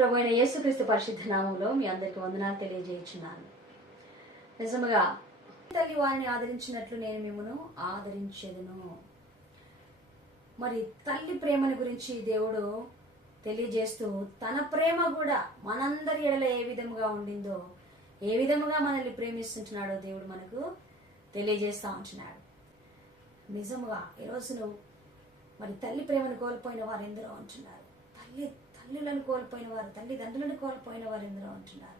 ప్రభు అయిన యేసుక్రీస్తు పరిశుద్ధ నామంలో మీ అందరికీ వందనాలు తెలియజేయుచున్నాను. నిజముగా తల్లి వారిని ఆదరించినట్లు నేను మిమ్మను ఆదరించేదను. మరి తల్లి ప్రేమను గురించి దేవుడు తెలియజేస్తూ తన ప్రేమ కూడా మనందరి ఎడల ఏ విధముగా ఉండిందో ఏ విధముగా మనల్ని ప్రేమిస్తుంటున్నాడో దేవుడు మనకు తెలియజేస్తూ ఉంటున్నాడు. నిజముగా ఈరోజు రోజును మరి తల్లి ప్రేమను కోల్పోయిన వారు ఎందరో ఉంటున్నారు. తల్లి తల్లులను కోల్పోయిన వారు తల్లిదండ్రులను కోల్పోయిన వారు ఎందరో ఉంటున్నారు.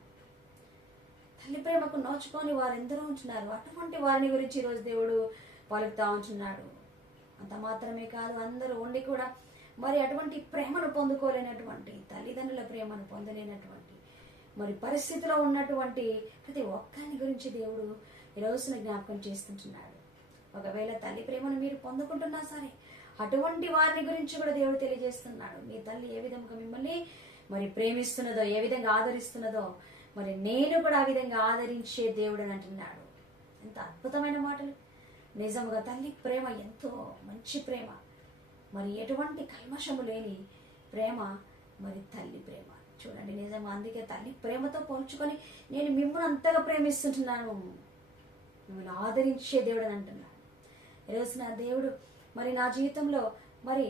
తల్లి ప్రేమకు నోచుకొని వారు ఎందరో ఉంటున్నారు. అటువంటి వారిని గురించి ఈరోజు దేవుడు పలుకుతా ఉంటున్నాడు. అంత మాత్రమే కాదు అందరూ ఉండి కూడా మరి అటువంటి ప్రేమను పొందుకోలేనటువంటి తల్లిదండ్రుల ప్రేమను పొందలేనటువంటి మరి పరిస్థితిలో ఉన్నటువంటి ప్రతి ఒక్కరిని గురించి దేవుడు ఈ రోజున జ్ఞాపకం చేస్తుంటున్నాడు. ఒకవేళ తల్లి ప్రేమను మీరు పొందుకుంటున్నా సరే అటువంటి వారిని గురించి కూడా దేవుడు తెలియజేస్తున్నాడు. మీ తల్లి ఏ విధంగా మిమ్మల్ని మరి ప్రేమిస్తున్నదో ఏ విధంగా ఆదరిస్తున్నదో మరి నేను కూడా ఆ విధంగా ఆదరించే దేవుడు అని అంటున్నాడు. ఎంత అద్భుతమైన మాటలు. నిజముగా తల్లి ప్రేమ ఎంతో మంచి ప్రేమ. మరి ఎటువంటి కల్మషము లేని ప్రేమ మరి తల్లి ప్రేమ. చూడండి నిజంగా అందుకే తల్లి ప్రేమతో పోల్చుకొని నేను మిమ్మల్ని అంతగా ప్రేమిస్తుంటున్నాను. మిమ్మల్ని ఆదరించే దేవుడు అని అంటున్నాను ఈరోజు నా దేవుడు మరి నా జీవితంలో మరి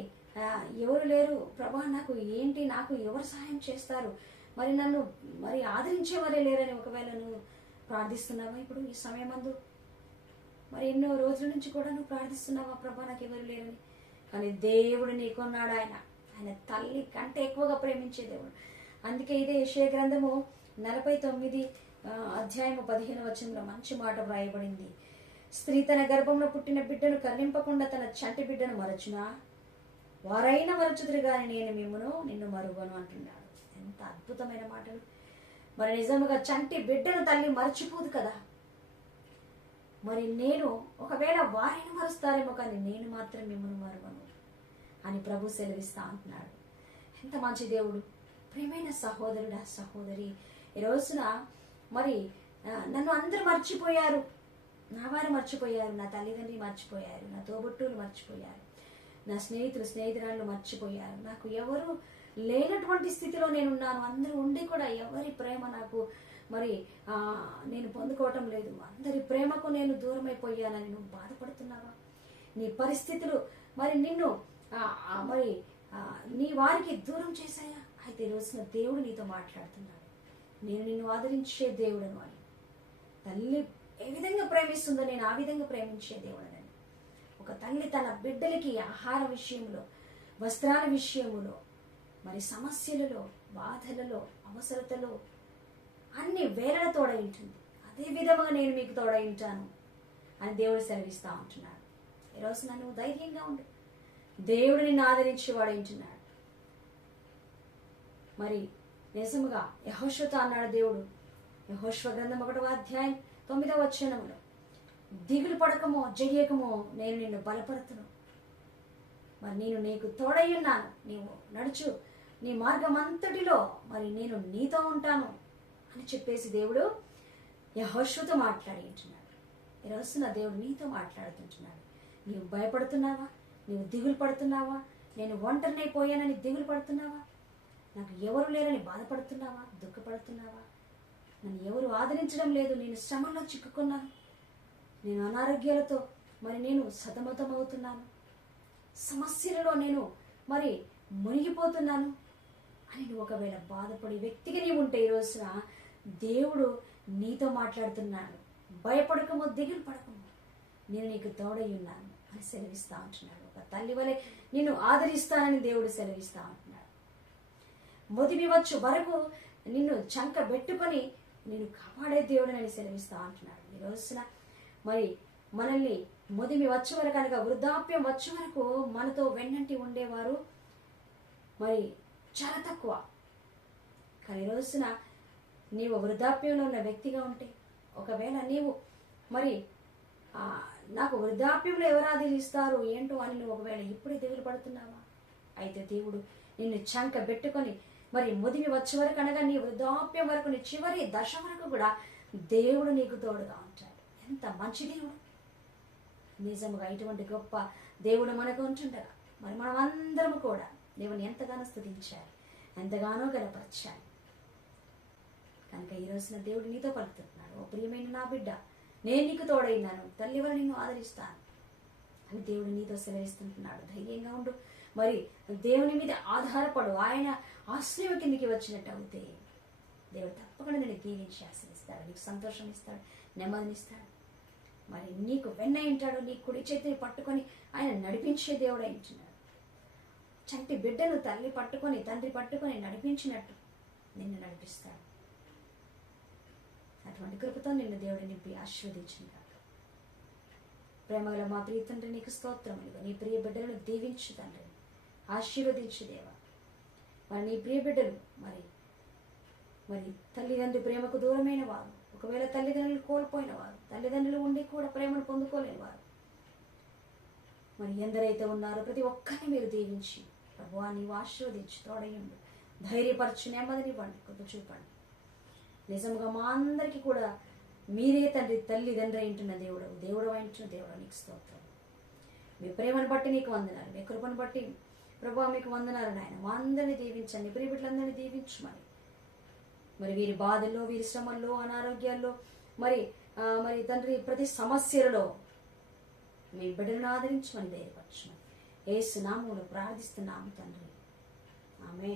ఎవరు లేరు. ప్రభా నాకు ఏంటి? నాకు ఎవరు సహాయం చేస్తారు? మరి నన్ను మరి ఆదరించేవారే లేరని ఒకవేళ నువ్వు ప్రార్థిస్తున్నావా ఇప్పుడు ఈ సమయమందు? మరి ఎన్నో రోజుల నుంచి కూడా నువ్వు ప్రార్థిస్తున్నావా? ప్రభా నాకు ఎవరు లేరని. కానీ దేవుడు నీకున్నాడు ఆయన. ఆయన తల్లి కంటే ఎక్కువగా ప్రేమించే దేవుడు. అందుకే ఇదే యశయ గ్రంథము నలభై తొమ్మిది అధ్యాయము పదిహేను వచనంలో మంచి మాట వ్రాయబడింది. స్త్రీ తన గర్భంలో పుట్టిన బిడ్డను కరుణింపకుండా తన చంటి బిడ్డను మరచునా? వారైనా మరచుదురు గాని నేను మిమ్మను నిన్ను మరువను అంటున్నాడు. ఎంత అద్భుతమైన మాటలు. మరి నిజముగా చంటి బిడ్డను తల్లి మర్చిపోదు కదా. మరి నేను ఒకవేళ వారిని మరుస్తారేమో కానీ నేను మాత్రం మిమ్మల్ని మరువను అని ప్రభు సెలవిస్తా అంటున్నాడు. ఎంత మంచి దేవుడు. ప్రియమైన సహోదరుడా సహోదరి ఈ రోజున మరి నన్ను అందరూ మర్చిపోయారు. నా వారు మర్చిపోయారు నా తల్లిదండ్రి మర్చిపోయారు నా తోబుట్టులు మర్చిపోయారు నా స్నేహితులు స్నేహితురాళ్ళు మర్చిపోయారు. నాకు ఎవరు లేనటువంటి స్థితిలో నేను ఉన్నాను అందరూ ఉండి కూడా ఎవరి ప్రేమ నాకు మరి నేను పొందుకోవటం లేదు. అందరి ప్రేమకు నేను దూరమైపోయానని నువ్వు బాధపడుతున్నావా? నీ పరిస్థితులు మరి నిన్ను మరి నీ వారికి దూరం చేశాయా? అయితే రోజున దేవుడు నీతో మాట్లాడుతున్నాడు. నేను నిన్ను ఆదరించే దేవుడను అని. తల్లి ఏ విధంగా ప్రేమిస్తుందో నేను ఆ విధంగా ప్రేమించే దేవుడనని ఒక తల్లి తన బిడ్డలకి ఆహార విషయంలో వస్త్రాల విషయంలో మరి సమస్యలలో బాధలలో అవసరతలో అన్ని వేళల తోడయింటుంది. అదే విధముగా నేను మీకు తోడయింటాను అని దేవుడు సెలవిస్తా ఉంటున్నాడు. ఈరోజు నన్ను ధైర్యంగా ఉండు. దేవుడు నిన్ను ఆదరించేవాడు ఉంటున్నాడు మరి నిజముగా యహోశ్వత అన్నాడు దేవుడు యహోశ్వ గ్రంథం ఒకటవ అధ్యాయం తొమ్మిదవ వచనంలో దిగులు పడకమో జయ్యకమో నేను నిన్ను బలపడుతును మరి నేను నీకు తోడై ఉన్నాను నీవు నడుచు నీ మార్గం అంతటిలో మరి నేను నీతో ఉంటాను అని చెప్పేసి దేవుడు యహోశ్వతో మాట్లాడి ఈరోజు నా దేవుడు నీతో మాట్లాడుతుంటున్నాడు. నీవు భయపడుతున్నావా? నీవు దిగులు పడుతున్నావా? నేను ఒంటరినైపోయానని దిగులు పడుతున్నావా? నాకు ఎవరు లేరని బాధపడుతున్నావా? దుఃఖపడుతున్నావా? నన్ను ఎవరు ఆదరించడం లేదు. నేను శ్రమలో చిక్కుకున్నాను. నేను అనారోగ్యాలతో మరి నేను సతమతమవుతున్నాను. సమస్యలలో నేను మరి మునిగిపోతున్నాను. అని నువ్వు ఒకవేళ బాధపడి వ్యక్తిగా నీవు ఉంటే ఈ రోజున దేవుడు నీతో మాట్లాడుతున్నాడు. భయపడకము దిగులు పడకము నేను నీకు తోడై ఉన్నాను అని సెలవిస్తా ఉంటున్నాడు. ఒక తల్లి వలె నిన్ను ఆదరిస్తానని దేవుడు సెలవిస్తా ఉంటున్నాడు. మొదటి వచ్చు వరకు నిన్ను చంక పెట్టుకొని నేను కాపాడే దేవుడనని సెలవిస్తా అంటున్నాడు. ఈ రోజున మరి మనల్ని మొదిమి వచ్చే వరకు అనగా వృద్ధాప్యం వచ్చే వరకు మనతో వెన్నంటి ఉండేవారు మరి చాలా తక్కువ. కానీ రోజున నీవు వృద్ధాప్యంలో ఉన్న వ్యక్తిగా ఉంటే ఒకవేళ నీవు మరి నాకు వృద్ధాప్యంలో ఎవరు ఆదేశిస్తారు ఏంటో అని నువ్వు ఒకవేళ ఇప్పుడే దిగులు పడుతున్నావా? అయితే దేవుడు నిన్ను చంక పెట్టుకొని మరి ముదిమి వచ్చే వరకు అనగా నీ వృద్ధాప్యం వరకు నీ చివరి దశ వరకు కూడా దేవుడు నీకు తోడుగా ఉంటాడు. ఎంత మంచి దేవుడు. నిజముగా ఇటువంటి గొప్ప దేవుడు మనకు ఉంటుండగా మరి మనం అందరం కూడా దేవుని ఎంతగానో స్థుతించాలి ఎంతగానో గలపరచాలి కనుక ఈ రోజున దేవుడు నీతో పలుకుతున్నాడు. ఓ ప్రియమైన నా బిడ్డ నేను నీకు తోడైనాను. తల్లి వల్ల నేను ఆదరిస్తాను. అని దేవుడు నీతో సెలవిస్తుంటున్నాడు. ధైర్యంగా ఉండు. మరి దేవుని మీద ఆధారపడు. ఆయన ఆశ్రయం కిందికి వచ్చినట్టు అవుతే దేవుడు తప్పకుండా నేను దీవించి ఆశ్రయిస్తాడు. నీకు సంతోషం ఇస్తాడు నెమ్మదినిస్తాడు మరి నీకు వెన్న ఉంటాడు నీ కుడి చేతిని పట్టుకొని ఆయన నడిపించే దేవుడు ఉంటున్నాడు. చంటి బిడ్డను తల్లి పట్టుకొని తండ్రి పట్టుకొని నడిపించినట్టు నిన్ను నడిపిస్తాడు. అటువంటి కృపతో నిన్ను దేవుడు నింపి ఆశీర్వదించినాడు ప్రేమగల మా ప్రియ తండ్రి నీకు స్తోత్రములు. నీ ప్రియ బిడ్డలను దీవించు తండ్రి. ఆశీర్వదించు దేవా. మరి నీ ప్రియ బిడ్డలు మరి మరి తల్లిదండ్రి ప్రేమకు దూరమైన వారు ఒకవేళ తల్లిదండ్రులు కోల్పోయిన వారు తల్లిదండ్రులు ఉండి కూడా ప్రేమను పొందుకోలేని వారు మరి ఎందరైతే ఉన్నారో ప్రతి ఒక్కరిని మీరు దీవించి ప్రభువా నీవు ఆశీర్వదించి తోడయండు ధైర్యపరచు నెమ్మదినివ్వండి కృప చూపండి. నిజంగా మా అందరికీ కూడా మీరే తండ్రి తల్లిదండ్రి అయింటున్న దేవుడు దేవుడు అయింటున్న దేవుడు నీకు స్తోత్రం. మీ ప్రేమను బట్టి నీకు వందనాలు మీ కృపను బట్టి ప్రభా మీకు వందనాలు నాయన. మా అందరిని దీవించండి. ప్రియ బిడ్డలందరినీ దీవించు మరి మరి వీరి బాధల్లో వీరి శ్రమల్లో అనారోగ్యాల్లో మరి మరి తండ్రి ప్రతి సమస్యలలో మీ బిడ్డలను ఆదరించమని ధైర్యపరచమని. ఏసునామంలో ప్రార్థిస్తున్నాము తండ్రి. ఆమె